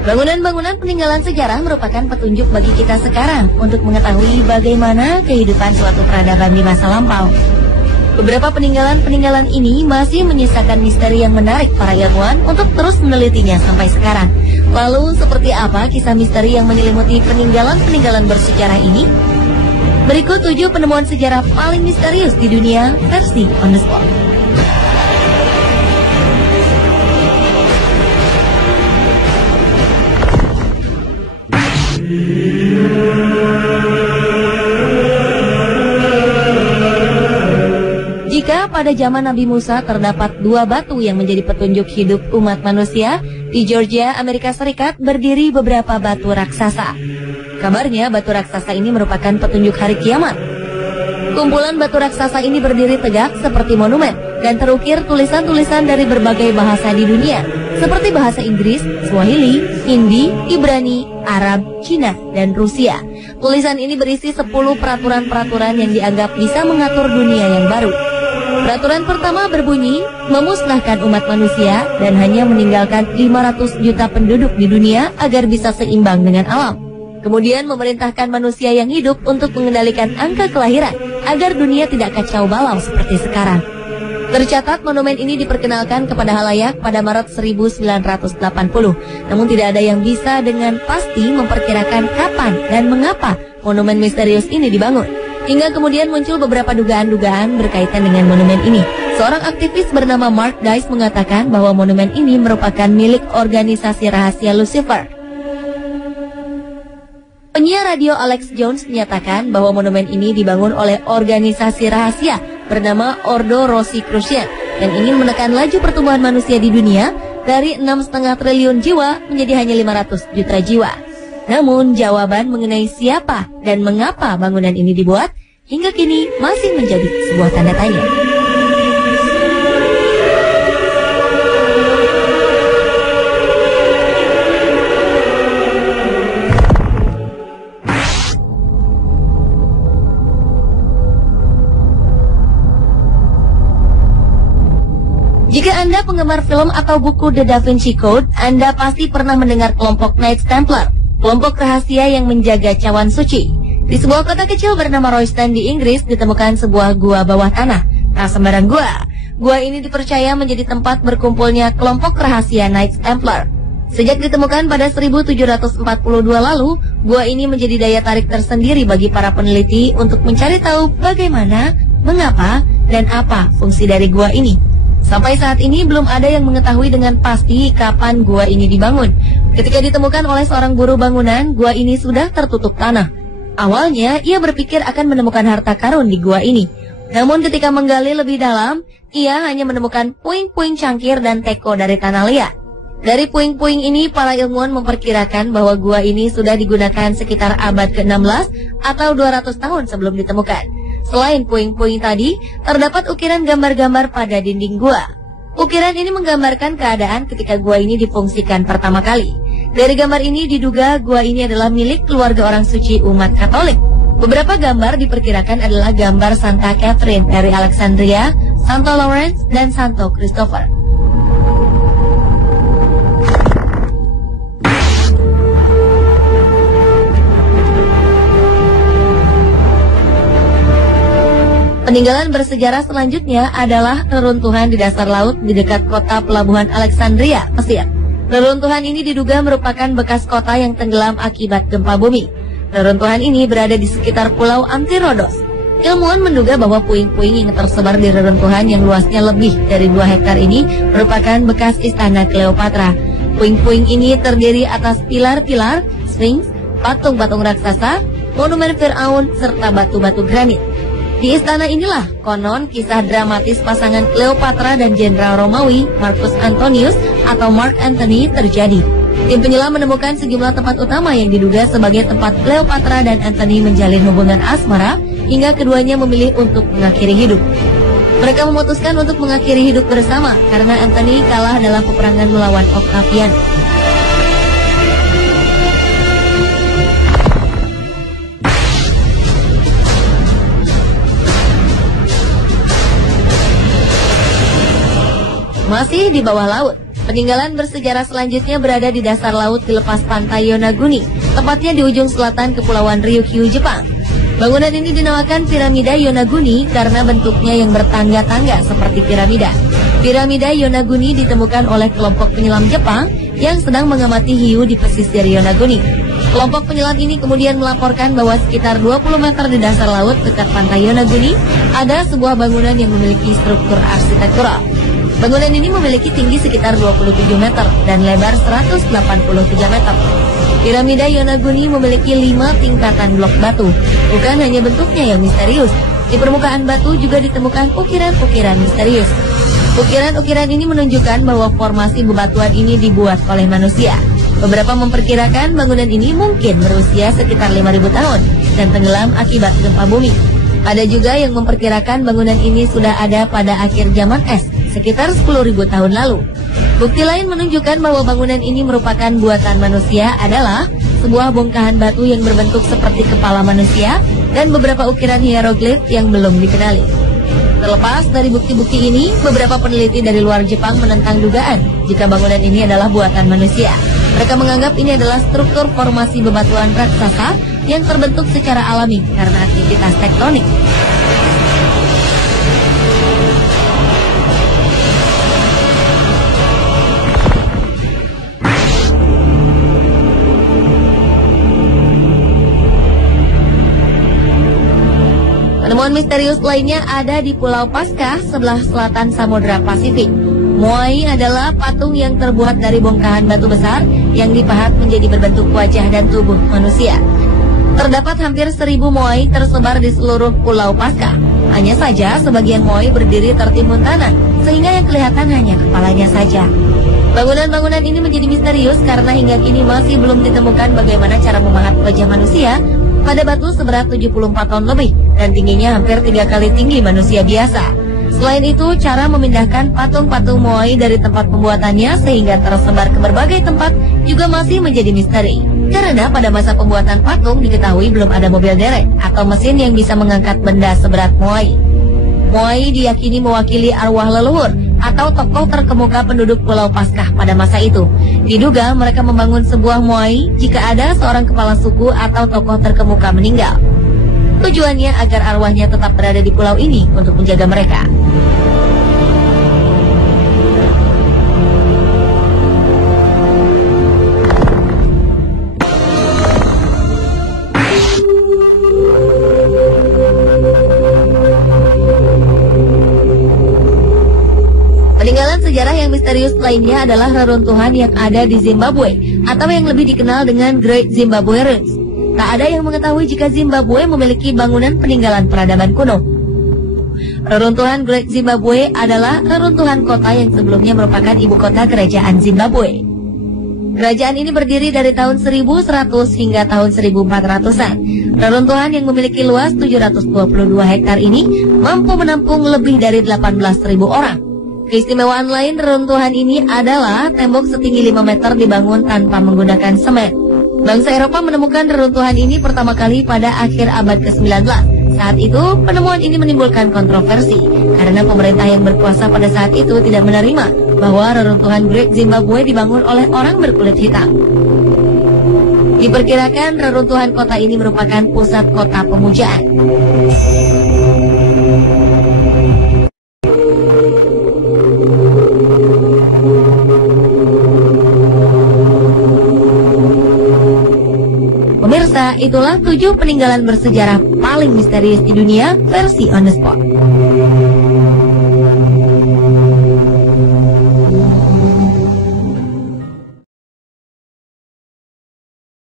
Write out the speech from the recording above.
Bangunan-bangunan peninggalan sejarah merupakan petunjuk bagi kita sekarang untuk mengetahui bagaimana kehidupan suatu peradaban di masa lampau. Beberapa peninggalan-peninggalan ini masih menyisakan misteri yang menarik para ilmuwan untuk terus menelitinya sampai sekarang. Lalu, seperti apa kisah misteri yang menyelimuti peninggalan-peninggalan bersejarah ini? Berikut 7 penemuan sejarah paling misterius di dunia versi On The Spot. Jika pada zaman Nabi Musa terdapat 2 batu yang menjadi petunjuk hidup umat manusia, di Georgia, Amerika Serikat berdiri beberapa batu raksasa. Kabarnya batu raksasa ini merupakan petunjuk hari kiamat. Kumpulan batu raksasa ini berdiri tegak seperti monumen dan terukir tulisan-tulisan dari berbagai bahasa di dunia, seperti bahasa Inggris, Swahili, Hindi, Ibrani, Arab, Cina, dan Rusia. Tulisan ini berisi 10 peraturan-peraturan yang dianggap bisa mengatur dunia yang baru. Peraturan pertama berbunyi, memusnahkan umat manusia dan hanya meninggalkan 500 juta penduduk di dunia agar bisa seimbang dengan alam. Kemudian memerintahkan manusia yang hidup untuk mengendalikan angka kelahiran agar dunia tidak kacau balau seperti sekarang. Tercatat monumen ini diperkenalkan kepada halayak pada Maret 1980. Namun tidak ada yang bisa dengan pasti memperkirakan kapan dan mengapa monumen misterius ini dibangun. Hingga kemudian muncul beberapa dugaan-dugaan berkaitan dengan monumen ini. Seorang aktivis bernama Mark Dice mengatakan bahwa monumen ini merupakan milik organisasi rahasia Lucifer. Penyiar radio Alex Jones menyatakan bahwa monumen ini dibangun oleh organisasi rahasia bernama Ordo Rosicrucian yang ingin menekan laju pertumbuhan manusia di dunia dari 6,5 triliun jiwa menjadi hanya 500 juta jiwa. Namun jawaban mengenai siapa dan mengapa bangunan ini dibuat hingga kini masih menjadi sebuah tanda tanya. Jika Anda penggemar film atau buku The Da Vinci Code, Anda pasti pernah mendengar kelompok Knights Templar, kelompok rahasia yang menjaga cawan suci. Di sebuah kota kecil bernama Royston di Inggris ditemukan sebuah gua bawah tanah. Tak sembarang gua. Gua ini dipercaya menjadi tempat berkumpulnya kelompok rahasia Knights Templar. Sejak ditemukan pada 1742 lalu, gua ini menjadi daya tarik tersendiri bagi para peneliti untuk mencari tahu bagaimana, mengapa, dan apa fungsi dari gua ini. Sampai saat ini belum ada yang mengetahui dengan pasti kapan gua ini dibangun. Ketika ditemukan oleh seorang buruh bangunan, gua ini sudah tertutup tanah. Awalnya, ia berpikir akan menemukan harta karun di gua ini. Namun ketika menggali lebih dalam, ia hanya menemukan puing-puing cangkir dan teko dari tanah liat. Dari puing-puing ini, para ilmuwan memperkirakan bahwa gua ini sudah digunakan sekitar abad ke-16 atau 200 tahun sebelum ditemukan. Selain puing-puing tadi, terdapat ukiran gambar-gambar pada dinding gua. Ukiran ini menggambarkan keadaan ketika gua ini difungsikan pertama kali. Dari gambar ini diduga gua ini adalah milik keluarga orang suci umat Katolik. Beberapa gambar diperkirakan adalah gambar Santa Catherine dari Alexandria, Santo Lawrence, dan Santo Christopher. Peninggalan bersejarah selanjutnya adalah reruntuhan di dasar laut di dekat kota pelabuhan Alexandria, Mesir. Reruntuhan ini diduga merupakan bekas kota yang tenggelam akibat gempa bumi. Reruntuhan ini berada di sekitar pulau Antirodos. Ilmuwan menduga bahwa puing-puing yang tersebar di reruntuhan yang luasnya lebih dari 2 hektar ini merupakan bekas istana Cleopatra. Puing-puing ini terdiri atas pilar-pilar, sphinx, patung-patung raksasa, monumen Firaun, serta batu-batu granit. Di istana inilah konon kisah dramatis pasangan Cleopatra dan Jenderal Romawi Marcus Antonius atau Mark Antony terjadi. Tim penyelam menemukan sejumlah tempat utama yang diduga sebagai tempat Cleopatra dan Antony menjalin hubungan asmara hingga keduanya memilih untuk mengakhiri hidup. Mereka memutuskan untuk mengakhiri hidup bersama karena Antony kalah dalam peperangan melawan Octavian. Masih di bawah laut, Peninggalan bersejarah selanjutnya berada di dasar laut di lepas pantai Yonaguni, tepatnya di ujung selatan Kepulauan Ryukyu, Jepang. Bangunan ini dinamakan Piramida Yonaguni karena bentuknya yang bertangga-tangga seperti piramida. Piramida Yonaguni ditemukan oleh kelompok penyelam Jepang yang sedang mengamati hiu di pesisir Yonaguni. Kelompok penyelam ini kemudian melaporkan bahwa sekitar 20 meter di dasar laut dekat pantai Yonaguni ada sebuah bangunan yang memiliki struktur arsitektural. Bangunan ini memiliki tinggi sekitar 27 meter dan lebar 183 meter. Piramida Yonaguni memiliki 5 tingkatan blok batu. Bukan hanya bentuknya yang misterius, di permukaan batu juga ditemukan ukiran-ukiran misterius. Ukiran-ukiran ini menunjukkan bahwa formasi bebatuan ini dibuat oleh manusia. Beberapa memperkirakan bangunan ini mungkin berusia sekitar 5.000 tahun dan tenggelam akibat gempa bumi. Ada juga yang memperkirakan bangunan ini sudah ada pada akhir zaman es, sekitar 10.000 tahun lalu. Bukti lain menunjukkan bahwa bangunan ini merupakan buatan manusia adalah sebuah bongkahan batu yang berbentuk seperti kepala manusia dan beberapa ukiran hieroglif yang belum dikenali. Terlepas dari bukti-bukti ini, beberapa peneliti dari luar Jepang menentang dugaan jika bangunan ini adalah buatan manusia. Mereka menganggap ini adalah struktur formasi bebatuan raksasa yang terbentuk secara alami karena aktivitas tektonik. Penemuan misterius lainnya ada di Pulau Paskah sebelah selatan Samudra Pasifik. Moai adalah patung yang terbuat dari bongkahan batu besar yang dipahat menjadi berbentuk wajah dan tubuh manusia. Terdapat hampir 1.000 moai tersebar di seluruh Pulau Paskah. Hanya saja sebagian moai berdiri tertimbun tanah, sehingga yang kelihatan hanya kepalanya saja. Bangunan-bangunan ini menjadi misterius karena hingga kini masih belum ditemukan bagaimana cara memahat wajah manusia pada batu seberat 74 ton lebih dan tingginya hampir 3 kali tinggi manusia biasa. Selain itu, cara memindahkan patung-patung moai dari tempat pembuatannya sehingga tersebar ke berbagai tempat juga masih menjadi misteri. Karena pada masa pembuatan patung diketahui belum ada mobil derek atau mesin yang bisa mengangkat benda seberat moai. Moai diyakini mewakili arwah leluhur atau tokoh terkemuka penduduk Pulau Paskah pada masa itu. Diduga mereka membangun sebuah moai jika ada seorang kepala suku atau tokoh terkemuka meninggal. Tujuannya agar arwahnya tetap berada di pulau ini untuk menjaga mereka. Peninggalan sejarah yang misterius lainnya adalah reruntuhan yang ada di Zimbabwe atau yang lebih dikenal dengan Great Zimbabwe Ruins. Tak ada yang mengetahui jika Zimbabwe memiliki bangunan peninggalan peradaban kuno. Reruntuhan Great Zimbabwe adalah reruntuhan kota yang sebelumnya merupakan ibu kota kerajaan Zimbabwe. Kerajaan ini berdiri dari tahun 1100 hingga tahun 1400-an. Reruntuhan yang memiliki luas 722 hektar ini mampu menampung lebih dari 18.000 orang. Keistimewaan lain reruntuhan ini adalah tembok setinggi 5 meter dibangun tanpa menggunakan semen. Bangsa Eropa menemukan reruntuhan ini pertama kali pada akhir abad ke-19. Saat itu, penemuan ini menimbulkan kontroversi karena pemerintah yang berkuasa pada saat itu tidak menerima bahwa reruntuhan Great Zimbabwe dibangun oleh orang berkulit hitam. Diperkirakan reruntuhan kota ini merupakan pusat kota pemujaan. Pemirsa, itulah 7 peninggalan bersejarah paling misterius di dunia versi On The Spot.